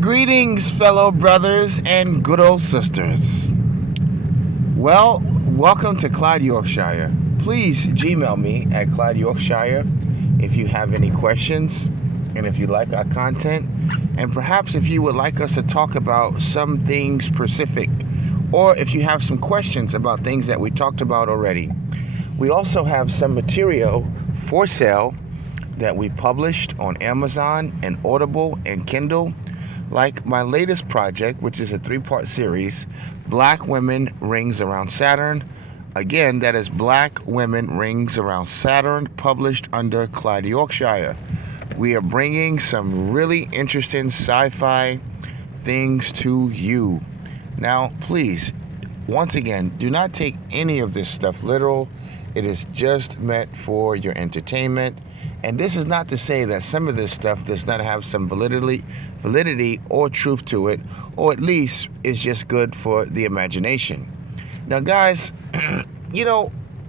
Greetings, fellow brothers and good old sisters. Well, welcome to Clyde, Yorkshire. Please Gmail me at Clyde, Yorkshire if you have any questions and if you like our content, and perhaps if you would like us to talk about some things specific, or if you have some questions about things that we talked about already. We also have some material for sale that we published on Amazon and Audible and Kindle, like my latest project, which is a 3-part series, Black Women Rings Around Saturn. Again, that is Black Women Rings Around Saturn, published under Clyde, Yorkshire. We are bringing some really interesting sci-fi things to you. Now, please, once again, do not take any of this stuff literal. It is just meant for your entertainment. And this is not to say that some of this stuff does not have some validity or truth to it, or at least is just good for the imagination. Now, guys,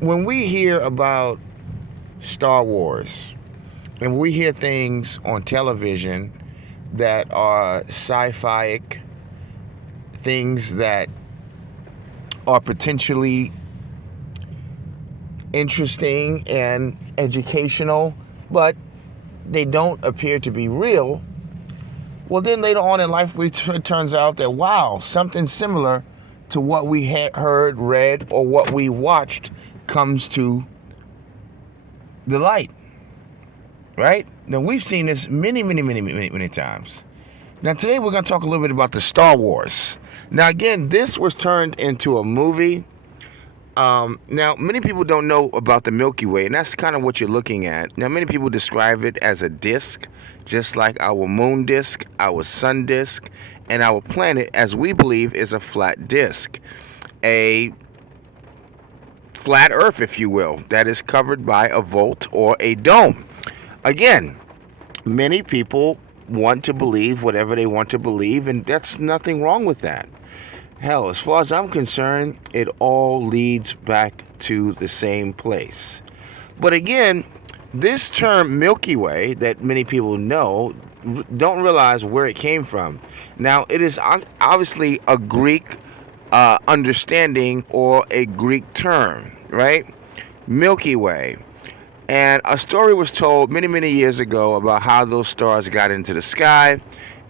when we hear about Star Wars, and we hear things on television that are sci-fi, things that are potentially interesting and educational, but they don't appear to be real, well, then later on in life, it turns out that, wow, something similar to what we had heard, read, or what we watched comes to the light, right? Now, we've seen this many times. Now, today we're going to talk a little bit about the Star Wars. Now, again, this was turned into a movie. Now, many people don't know about the Milky Way, and that's kind of what you're looking at. Now, many people describe it as a disk, just like our moon disk, our sun disk, and our planet, as we believe, is a flat disk. A flat Earth, if you will, that is covered by a vault or a dome. Again, many people want to believe whatever they want to believe, and that's nothing wrong with that. Hell, as far as I'm concerned, it all leads back to the same place. But again, this term Milky Way that many people know don't realize where it came from. Now, it is obviously a Greek understanding or a Greek term, right? Milky Way. And a story was told many years ago about how those stars got into the sky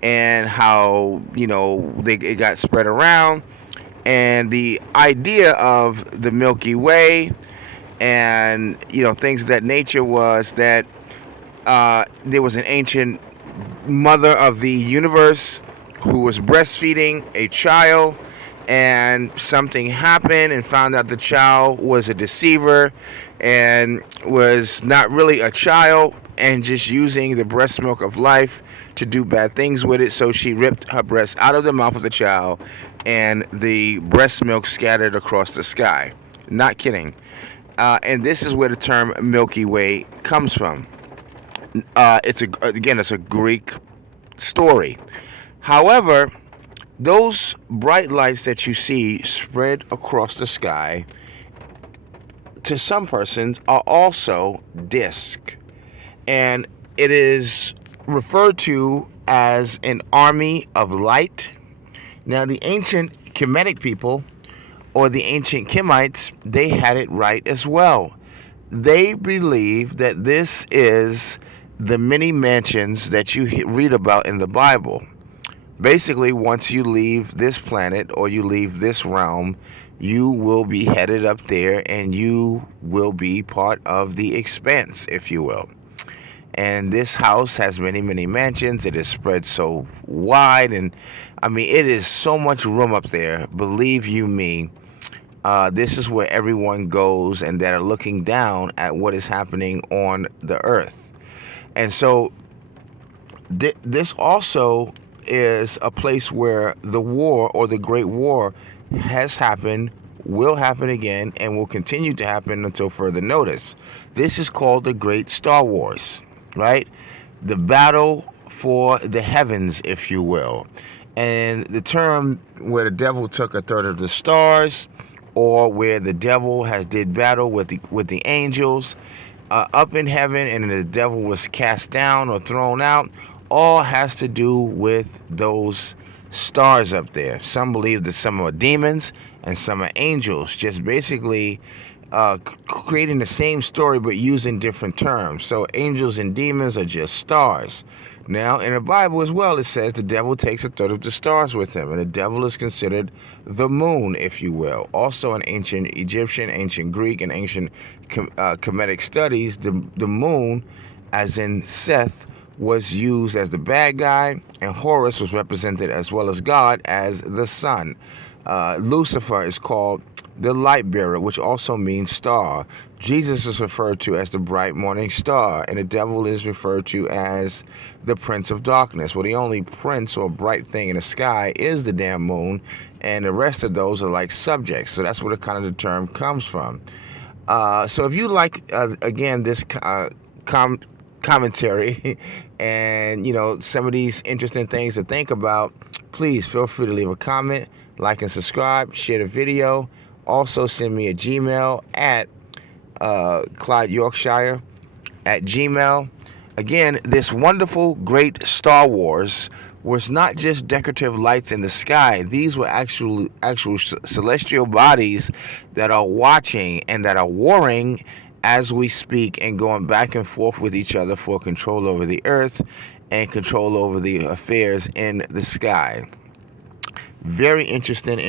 and how, it got spread around. And the idea of the Milky Way and, things of that nature was that there was an ancient mother of the universe who was breastfeeding a child, and something happened and found out the child was a deceiver and was not really a child and just using the breast milk of life to do bad things with it. So she ripped her breast out of the mouth of the child, and the breast milk scattered across the sky. Not kidding. And this is where the term Milky Way comes from. It's a Greek story. However, those bright lights that you see spread across the sky, to some persons, are also disk. And it is referred to as an army of light. Now, the ancient Kemetic people, or the ancient Kemites, they had it right as well. They believe that this is the many mansions that you read about in the Bible. Basically, once you leave this planet or you leave this realm, you will be headed up there and you will be part of the expanse, if you will. And this house has many mansions. It is spread so wide, and it is so much room up there. Believe you me, this is where everyone goes and that are looking down at what is happening on the earth. And so this also is a place where the war, or the Great War, has happened, will happen again, and will continue to happen until further notice. This is called the Great Star Wars, right? The battle for the heavens, if you will. And the term where the devil took a third of the stars, or where the devil has did battle with the angels up in heaven, and the devil was cast down or thrown out. all has to do with those stars up there. Some believe that some are demons and some are angels, just basically creating the same story but using different terms. So angels and demons are just stars. Now, in the Bible as well, it says the devil takes a third of the stars with him, and the devil is considered the moon, if you will. Also, in ancient Egyptian, ancient Greek, and ancient Kemetic studies, the moon, as in Seth, was used as the bad guy, and Horus was represented as well as God as the sun. Lucifer is called the light bearer, which also means star. Jesus is referred to as the bright morning star, and the devil is referred to as the prince of darkness. Well, the only prince or bright thing in the sky is the damn moon, and the rest of those are like subjects. So that's where the term comes from. So if you like, again, this commentary and, some of these interesting things to think about, please feel free to leave a comment, like and subscribe, share the video. Also, send me a Gmail at Clyde Yorkshire at Gmail. Again, this wonderful, great Star Wars was not just decorative lights in the sky. These were actual celestial bodies that are watching and that are warring as we speak and going back and forth with each other for control over the earth and control over the affairs in the sky. Very interesting.